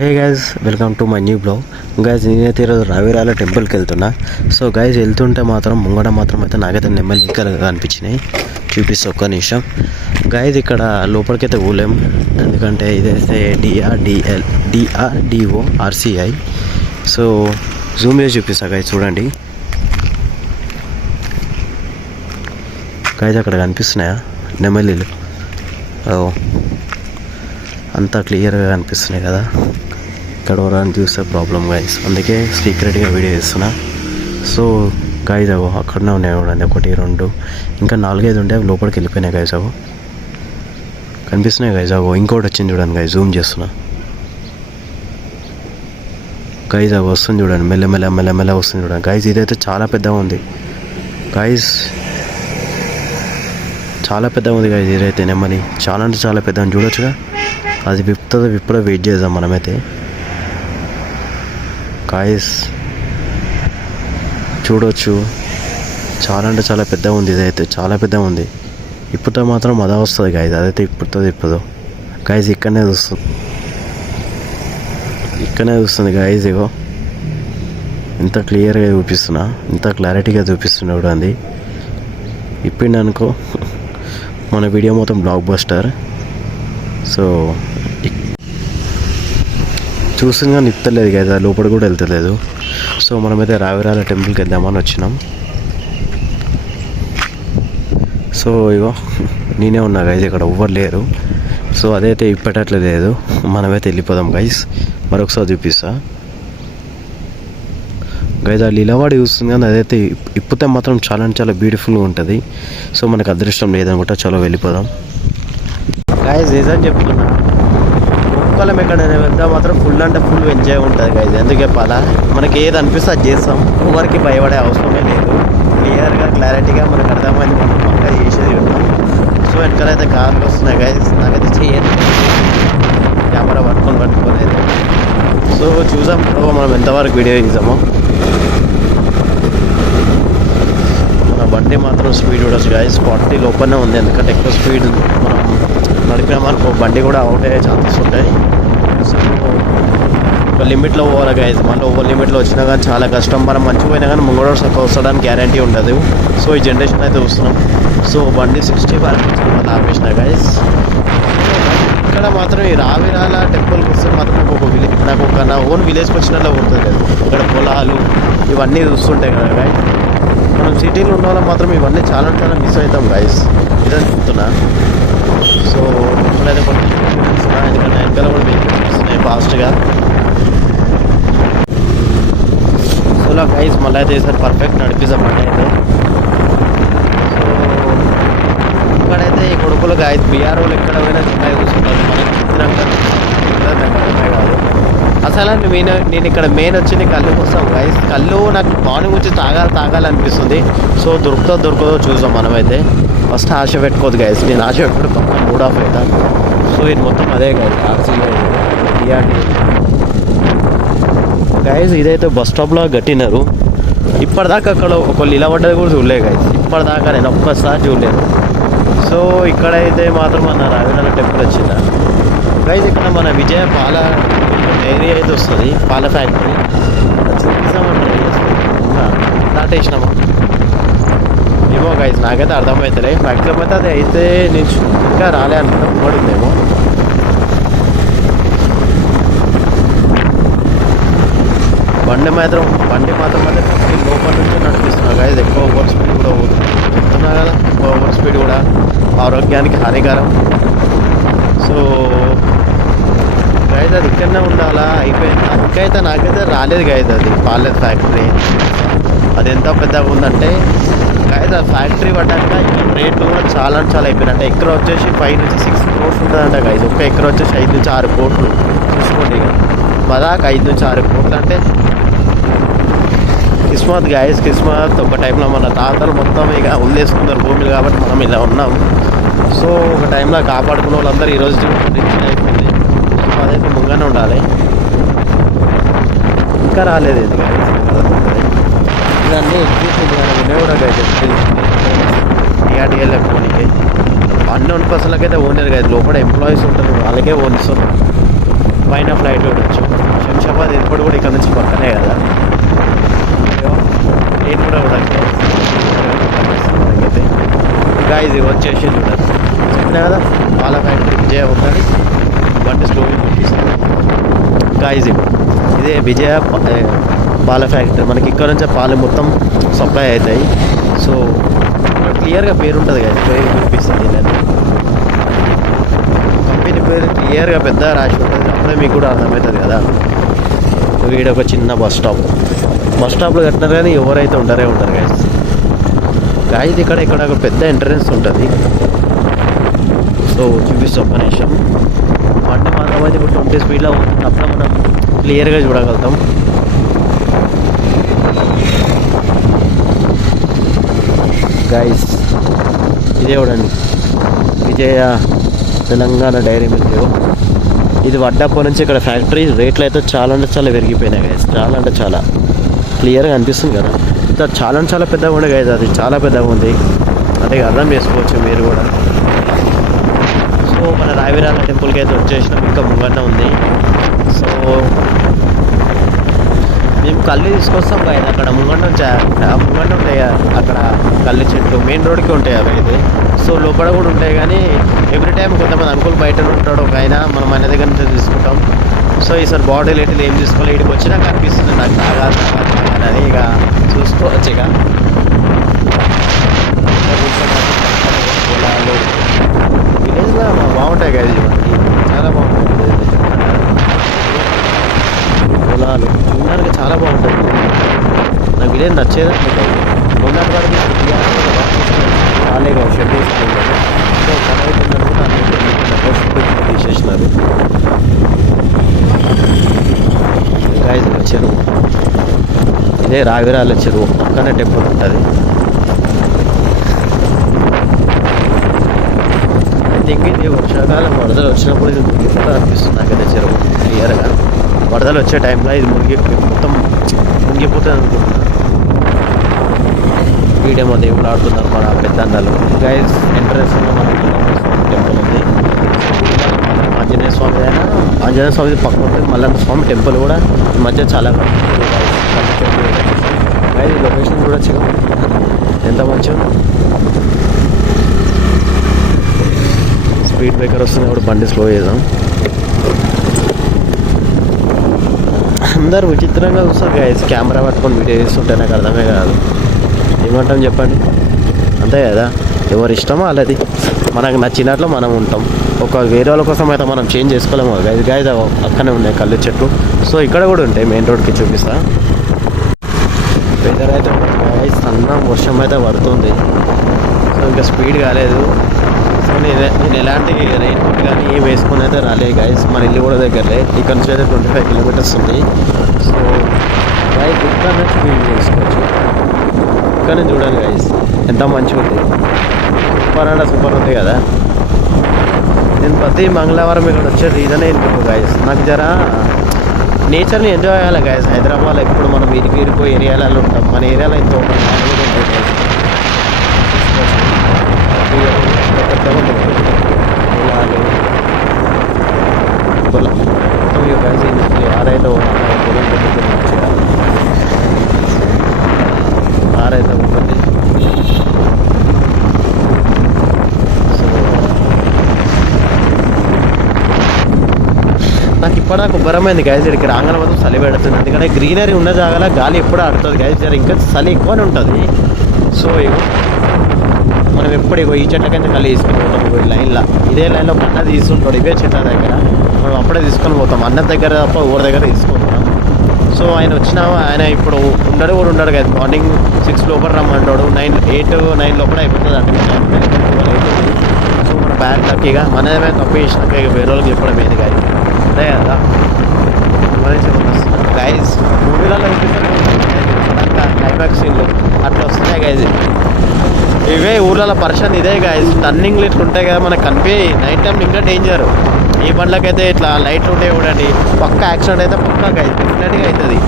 Hey guys, welcome to my new blog. Guys, నేనైతే ఈరోజు రావిరాల టెంపుల్కి వెళ్తున్నా. సో గైజ్, వెళ్తుంటే మాత్రం ముంగడ మాత్రం అయితే నాకైతే నెమ్మది ఈకలుగా అనిపించినాయి. చూపిస్తే ఒక్క నిమిషం. గైజ్, ఇక్కడ లోపలికైతే పోలేం, ఎందుకంటే ఇదైతే డిఆర్డిఓ ఆర్సిఐ. సో జూమ్ చేసి చూపిస్తా గైజ్, చూడండి. గైజ్, అక్కడ కనిపిస్తున్నాయా నెమలీలు? అంతా క్లియర్గా కనిపిస్తున్నాయి కదా. ఇక్కడ ఎవరైనా చూస్తే ప్రాబ్లం గైస్, అందుకే సీక్రెట్గా వీడియో చేస్తున్నా. సో గైజ్, అగో అక్కడనే ఉన్నాయి చూడండి, 1, 2 ఇంకా 4, 5 ఉంటే అవి లోపలికి వెళ్ళిపోయినాయి గైజ్. అగో కనిపిస్తున్నాయి గైజ్. అగో ఇంకోటి వచ్చింది చూడండి గైజ్, జూమ్ చేస్తున్నా గైజ్. అగో వస్తుంది చూడండి, మెల్లమెల్ల వస్తుంది చూడండి గైజ్. ఇదైతే చాలా పెద్దగా ఉంది గైజ్, చాలా పెద్దగా ఉంది గైజ్. ఇదైతే నెమ్మది చాలా అంటే చాలా పెద్దగా చూడొచ్చుగా. అది విప్పుడో వెయిట్ చేద్దాం మనమైతే గాయస్. చూడొచ్చు, చాలా అంటే చాలా పెద్దగా ఉంది. ఇదైతే చాలా పెద్దగా ఉంది. ఇప్పుతో మాత్రం అదా వస్తుంది గాయస్, అదైతే ఇప్పుదో గాయస్. ఇక్కడనే చూస్తుంది గాయస్. ఇగో ఇంత క్లియర్గా చూపిస్తున్నా, ఇంత క్లారిటీగా చూపిస్తున్నా కూడా అంది. ఇప్పిండి అనుకో, మన వీడియో మొత్తం బ్లాక్ బస్టర్. సో చూసింగా నిప్పలేదు కదా, లోపల కూడా వెళ్తలేదు. సో మనమైతే రావిరాల టెంపుల్కి వెళ్దామని వచ్చినాం. సో ఇగో నేనే ఉన్నా గైజ్, ఇక్కడ ఎవ్వరు లేరు. సో అదైతే ఇప్పటట్లేదు, మనమైతే వెళ్ళిపోదాం గైజ్. మరొకసారి చూపిస్తా గైజ్. ఆ లీలవాడి చూస్తుంది కానీ అదైతే ఇప్పితే మాత్రం చాలా అంటే చాలా బ్యూటిఫుల్గా ఉంటుంది. సో మనకు అదృష్టం లేదనుకుంటా, చలో వెళ్ళిపోదాం గైజ్. నిజం చెప్తున్నా, ఒక్కలం ఎక్కడైనా వెళ్తే మాత్రం ఫుల్ అంటే ఫుల్ ఎంజాయ్ ఉంటుంది గైజ్. ఎందుకు చెప్పాలా, మనకి ఏది అనిపిస్తే అది చేస్తాం, ఎవరికి భయపడే అవసరమే లేదు. క్లియర్గా క్లారిటీగా మనకు అర్థమైంది, మనం పక్కా చేసేది ఉంటాం. సో వెనకాలైతే కార్లు వస్తున్నాయి గైజ్, నాకైతే చేయను, కెమెరా పట్టుకొని అయితే. సో చూసాం మనం ఎంతవరకు వీడియో తీసామో. మన బండి మాత్రం స్పీడ్ చూడొచ్చు గైజ్, 40 లోపలనే ఉంది. ఎందుకంటే ఎక్కువ స్పీడ్ మనం నడిపినామనుకో బండి కూడా అవుట్ అయ్యే ఛాన్సెస్ ఉంటాయి. సో ఒక లిమిట్లో పోవాలి గైజ్. మళ్ళీ ఓవర్ లిమిట్లో వచ్చినా కానీ చాలా కష్టం. మనం మంచిగా పోయినా కానీ ముంగడ వస్తాడానికి గ్యారంటీ ఉండదు. సో ఈ జనరేషన్ అయితే చూస్తున్నాం. సో బండి 60 వరకు మళ్ళీ ఆపేసిన గైజ్. ఇక్కడ మాత్రం ఈ రావిరాల టెంపుల్కి వస్తే మాత్రం నాకు నా ఓన్ విలేజ్కి వచ్చినట్లు ఉంటుంది కదా. ఇక్కడ పొలాలు ఇవన్నీ చూస్తుంటాయి కదా గైజ్. మనం సిటీలో ఉన్న వాళ్ళం మాత్రం ఇవన్నీ చాలా చాలా మిస్ అవుతాం గైజ్, ఇదని చెప్తున్నా. సో ఇప్పుడైతే కొన్ని ఎందుకంటే వెనకాల కూడా వెహికల్స్ వస్తున్నాయి ఫాస్ట్గా. సో ఇలా గైజ్ మళ్ళీ అయితే ఈసారి పర్ఫెక్ట్ నడిపిస్తామండి అయితే. సో ఇక్కడైతే ఈ కొడుకులు గైజ్ బీఆర్ఓలు ఎక్కడ పోయినా చిన్నగా కూర్చుంటారు. మనకి చిన్న కాదు అసలు. నేను ఇక్కడ మెయిన్ వచ్చింది కళ్ళు కోసం గైజ్. కళ్ళు నాకు మార్నింగ్ వచ్చి తాగాలనిపిస్తుంది. సో దొరకదో చూసాం మనమైతే. ఫస్ట్ ఆశ పెట్టుకోదు గైజ్, నేను ఆశ పెట్టుకుంటే పక్కన మూడ్ ఆఫ్ అవుతాను. సో ఇది మొత్తం అదే గైజ్, ఆర్సీఐ డిఆర్డి గైజ్. ఇదైతే బస్ స్టాప్లో కట్టినారు. ఇప్పటిదాకా అక్కడ ఒకళ్ళు నిలబడ్డది కూడా చూడలేదు గైజ్, ఇప్పటిదాకా నేను ఒక్కసారి చూడలేదు. సో ఇక్కడైతే మాత్రం మన రావిరాల టెంపుల్ వచ్చిందా గైజ్. ఇక్కడ మన విజయ పాల డైరీ అయితే వస్తుంది, పాల ఫ్యాక్టరీ. చూపిస్తామంటారు దాటేసినామా ఏమో గైజ్, నాకైతే అర్థమవుతలే. ఫ్యాక్టరీ అయితే అది అయితే నేను ఇంకా రాలే అనుకుంటా, పడుందేమో. బండి మాత్రం అయితే లోపల నుంచి నడిపిస్తున్నా గైజ్. ఎక్కువ ఓవర్ స్పీడ్ కూడా చెప్తున్నా కదా, ఎక్కువ ఓవర్ స్పీడ్ కూడా ఆరోగ్యానికి హానికరం. సో గైజ్ అది ఇక్కడనే ఉండాలా, అయిపోయింది. ఇంకైతే నాకైతే రాలేదు గైజ్ అది పాల ఫ్యాక్టరీ. అది ఎంత పెద్దగా ఉందంటే గైజ్, ఆ ఫ్యాక్టరీ పడ్డాక ఇక్కడ రేట్లు కూడా చాలా చాలా అయిపోయినాయి. అంటే ఎకరా వచ్చేసి 5 నుంచి 6 crores ఉంటుందంట గైజ్. ఒక్క ఎకరా వచ్చేసి 5 నుంచి 6 కోట్లు చూసుకోండి. ఇక మదాక 5 నుంచి 6 కోట్లు అంటే కిస్మత్ గైజ్, కిస్మత్. ఒక టైంలో మన తాతలు మొత్తం ఇక వదిలేసుకున్నారు భూమిలు, కాబట్టి మనం ఇలా ఉన్నాం. సో ఒక టైంలో కాపాడుకున్న వాళ్ళందరూ ఈరోజు రిచ్ అయిపోయింది. సో అదైతే ముంగానే ఉండాలి. ఇంకా రాలేదు ఇది గైజ్, ఇవన్నీ ఎక్కించింది కూడా గైజ్. డిఆర్డిఎల్ పోనీకి అన్నోన్ పర్సన్లకి అయితే ఓనర్ గైజ్, లోపల ఎంప్లాయీస్ ఉంటారు, వాళ్ళకే ఓన్ ఇస్తున్నారు. పైన ఫ్లైట్ చూడొచ్చు. హైదరాబాద్ ఎయిర్పోర్ట్ కూడా ఇక్కడ నుంచి పక్కనే కదా. నేను కూడా మనకైతే ఇంకా ఇది వచ్చేసి చూడాలి చెప్పినా కదా పాల ఫ్యాక్టరీ విజయ ఉందని బండి స్లోగా పంపిస్తాను. ఇంకా ఇదే విజయ పాల ఫ్యాక్టరీ. మనకి ఇక్కడ నుంచే పాలు మొత్తం సప్లై అవుతాయి. సో క్లియర్గా పేరు ఉంటుంది కదా, పేరు చూపిస్తుంది. కంపెనీ పేరు క్లియర్గా పెద్ద రాసి ఉంటుంది, అప్పుడే మీకు కూడా అర్థమవుతుంది కదా. వీడు ఒక చిన్న బస్ స్టాప్లో కట్టినారు కానీ ఎవరైతే ఉంటారు గాయస్ ఇక్కడ ఒక పెద్ద ఎంట్రన్స్ ఉంటుంది. సో చూపిస్తాం ఒక నిమిషం. బండి మాత్రం అయితే ఇప్పుడు 20 స్పీడ్లో ఉంటుంది, అప్పుడు మనం క్లియర్గా చూడగలుగుతాం. గాయస్ ఇదే చూడండి విజయ తెలంగాణ డైరీ మిల్క్. ఇది వడ్డాపో నుంచి ఇక్కడ ఫ్యాక్టరీ. రేట్లు అయితే చాలా అంటే చాలా పెరిగిపోయినాయి గాయస్, చాలా అంటే చాలా క్లియర్గా అనిపిస్తుంది కదా. చాలా పెద్దగా ఉండే గాయస్, అది చాలా పెద్దగా ఉంది. అంటే అర్థం చేసుకోవచ్చు మీరు కూడా. సో మన రావిరాల టెంపుల్కి అయితే వచ్చేసినాం, ఇంకా ముంగన్న ఉంది. సో మేము కళ్ళు తీసుకొస్తాం గాయస్, అక్కడ ముంగంట ఉంటాయి అక్కడ కళ్ళు చెట్లు మెయిన్ రోడ్కి ఉంటాయి అవి అయితే. సో లోపల కూడా ఉంటాయి కానీ ఎవ్రీ టైం కొంతమంది అంకుల్ బయట ఉంటాడు ఒక ఆయన, మనం ఆయన దగ్గర నుంచి తీసుకుంటాం. సో ఈసారి బాడీ లిటిల్ ఏం తీసుకోవాలి, ఇక్కడికి వచ్చినాక అనిపిస్తుంది నాకు తాగాలని. ఇక చూసుకోవచ్చు. ఇక పొలాలు విలేజ్లో బాగుంటాయి కదా, చాలా బాగుంటుంది. పొలాలు చూడడానికి చాలా బాగుంటుంది. నాకు విలేజ్ నచ్చేదా ఉన్నటి వరకు వాళ్ళే షెడ్ వేసుకుంటారు. సో తీసేసినారు. గాయస్ చెరువు ఇదే రావిరాల చెరువు, పక్కనే టెంపుల్ ఉంటుంది. ఐ థింక్ ఇది వర్షాకాలం వరదలు వచ్చినప్పుడు ఇది మునిగిపోతా అనిపిస్తుంది నాకైతే చెరువు క్లియర్గా. వరదలు వచ్చే టైంలో ఇది మొత్తం మునిగిపోతుంది అనుకుంటున్నాను. వీడేమో దేవుడు ఆడుతున్నారు మన పెద్దన్నలు. గైస్ ఎంట్రన్స్ మన టెంపుల్ ఉంది. ఆంజనేయ స్వామి ఆంజనేయ స్వామి పక్కన ఉంటుంది. మల్లన్న స్వామి టెంపుల్ కూడా ఈ మధ్య చాలా గైస్ లొకేషన్ కూడా ఎంత మంచిగా. స్పీడ్ బ్రేకర్ వస్తుంది కూడా బండి స్లో చేద్దాం. అందరు విచిత్రంగా చూస్తారు గైస్, కెమెరా పట్టుకొని వీడియో చేస్తుంటే నాకు అర్థమే కాదు. ఏమంటాం చెప్పండి, అంతే కదా. ఎవరి ఇష్టమో వాళ్ళది, మనకు నచ్చినట్లు మనం ఉంటాం. వేరే వాళ్ళ కోసం అయితే మనం చేంజ్ చేసుకోలేము. గైజ్ అక్కనే ఉన్నాయి కళ్ళు చెట్లు. సో ఇక్కడ కూడా ఉంటాయి, మెయిన్ రోడ్కి చూపిస్తా. వెదర్ అయితే గైజ్ సన్న వర్షం అయితే పడుతుంది. సో ఇంకా స్పీడ్ కాలేదు. సో నేను ఎలాంటి రెయిన్ కోట్ కానీ ఏం వేసుకొని అయితే రాలేదు గైజ్. మన ఇల్లు కూడా దగ్గరలే, ఇక్కడ నుంచి అయితే 25 కిలోమీటర్స్ ఉంది. సో గైజ్ ఇక్కడ నుంచి ఫీల్ చేసుకోవచ్చు. ఇక్కడ చూడండి గైజ్ ఎంత మంచిగా ఉంది, సూపర్ అంటే సూపర్ ఉంది కదా. నేను ప్రతి మంగళవారం ఇక్కడ వచ్చే రీజనే ఎందుకు గైజ్, నాకు జరా నేచర్ని ఎంజాయ్ చేయాలి గైజ్. హైదరాబాద్లో ఇప్పుడు మనం ఇరుకు ఏరియాలలో ఉంటాం, మన ఏరియాలో ఎంతో ఆరైతే ఉంటుంది. నాకు ఇప్పటిదాకా ఉబ్బరమైంది గైజ్. ఇక్కడికి రాగానే మాత్రం చలి పెడుతుంది, ఎందుకంటే గ్రీనరీ ఉన్న జాగాలో గాలి ఎప్పుడు ఆడుతుంది గైజ్. ఇంకా చలి ఎక్కువనే ఉంటుంది. సో మనం ఎప్పుడు ఈ చెట్లకైతే కళ్ళు తీసుకుని పోతాం లైన్లో. ఇదే లైన్లో అన్న తీసుకుంటాడు ఇవే చెట్ల దగ్గర, మనం అప్పుడే తీసుకొని పోతాం. అన్న దగ్గర తప్ప ఊరి దగ్గర తీసుకుంటాం. సో ఆయన వచ్చినా ఆయన ఇప్పుడు ఉండడు కూడా ఉండడు కదా. మార్నింగ్ 6 లోపల రమ్మంటాడు, 8, 9 లోపల అయిపోతుంది అంటే. సో మన బ్యాగ్ లక్కీగా మనమే తప్పు చేసినాక ఇక వేరే వాళ్ళకి చెప్పడం ఏది కాదు, అదే కదా. గైజ్ మూవీలలో క్లైమాక్స్ సీన్లు అట్లా వస్తున్నాయి గైజ్. ఇవే ఊర్లలో పరిషన్ ఇదే గైజ్. టర్నింగ్లు ఇట్లా ఉంటాయి కదా మనకు కనిపి. నైట్ టైం ఇంకా డేంజర్. ఈ బండ్లకైతే ఇట్లా లైట్లు ఉంటాయి చూడండి, పక్క యాక్సిడెంట్ అయితే పక్కా గైజ్ డెఫినెట్గా అవుతుంది.